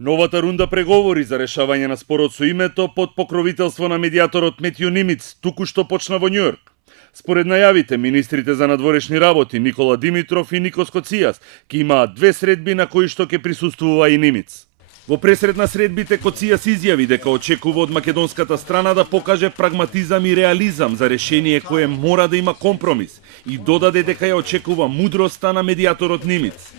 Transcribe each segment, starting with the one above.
Новата рунда преговори за решавање на спорот со името под покровителство на медијаторот Метју Нимиц току-што почна во Њујорк. Според најавите, министрите за надворешни работи Никола Димитров и Никос Коцијас ќе имаат две средби на кои што ќе присуствува и Нимиц. Во пресред на средбите Коцијас изјави дека очекува од македонската страна да покаже прагматизам и реализам за решение кое мора да има компромис и додаде дека ја очекува мудроста на медијаторот Нимиц.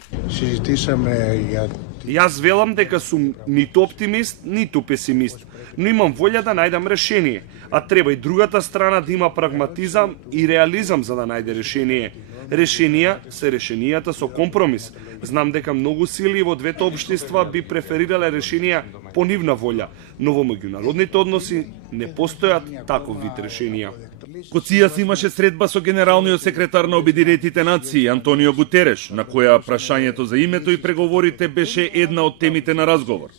Јас велам дека сум ниту оптимист, ниту песимист, но имам волја да најдам решение, а треба и другата страна да има прагматизам и реализам за да најде решение. Решенија се решенијата со компромис. Знам дека многу сили во двете општества би преферирале решенија по нивна волја, но во меѓународните односи не постојат таков вид решенија. Коцијас имаше средба со генералниот секретар на Обединетите нации Антонио Гутереш, на која прашањето за името и преговорите беше една од темите на разговор.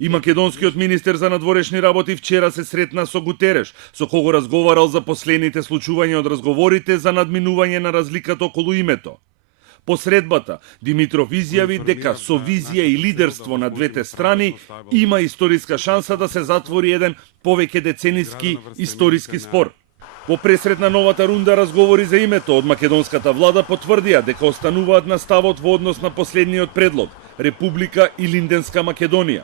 И македонскиот министер за надворешни работи вчера се сретна со Гутереш, со кого разговарал за последните случувања од разговорите за надминување на разликата околу името. По средбата, Димитров изјави дека со визија и лидерство на двете страни има историска шанса да се затвори еден повеќе децениски историски спор. Во пресред на новата рунда разговори за името од македонската влада потврдија дека остануваат на ставот во однос на последниот предлог – Република Илинденска Македонија.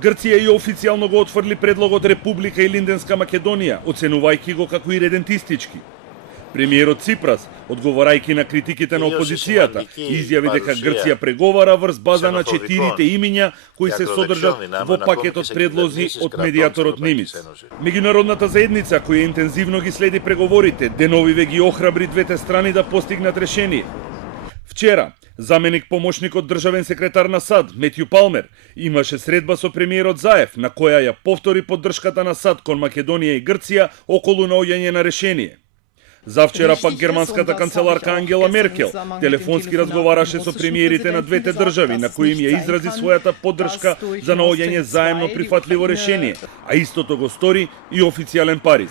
Грција и официјално го отфрли предлогот Република Илинденска Македонија, оценувајќи го како иредентистички. Премиерот Ципрас, одговорајќи на критиките на опозицијата, изјави дека Грција преговара врз база на 4 имиња кои се содржат во пакетот предлози од медијаторот Нимиц. Меѓународната заедница, која интензивно ги следи преговорите, деновиве ги охрабри двете страни да постигнат решение. Вчера, заменик помошникот државен секретар на САД, Метју Палмер, имаше средба со премиерот Заев, на која ја повтори поддршката на САД кон Македонија и Грција околу наоѓање на решение. Завчера пак германската канцеларка Ангела Меркел телефонски разговараше со премиерите на двете држави, на кои им ја изрази својата поддршка за наоѓање заемно прифатливо решение, а истото го стори и официјален Париз.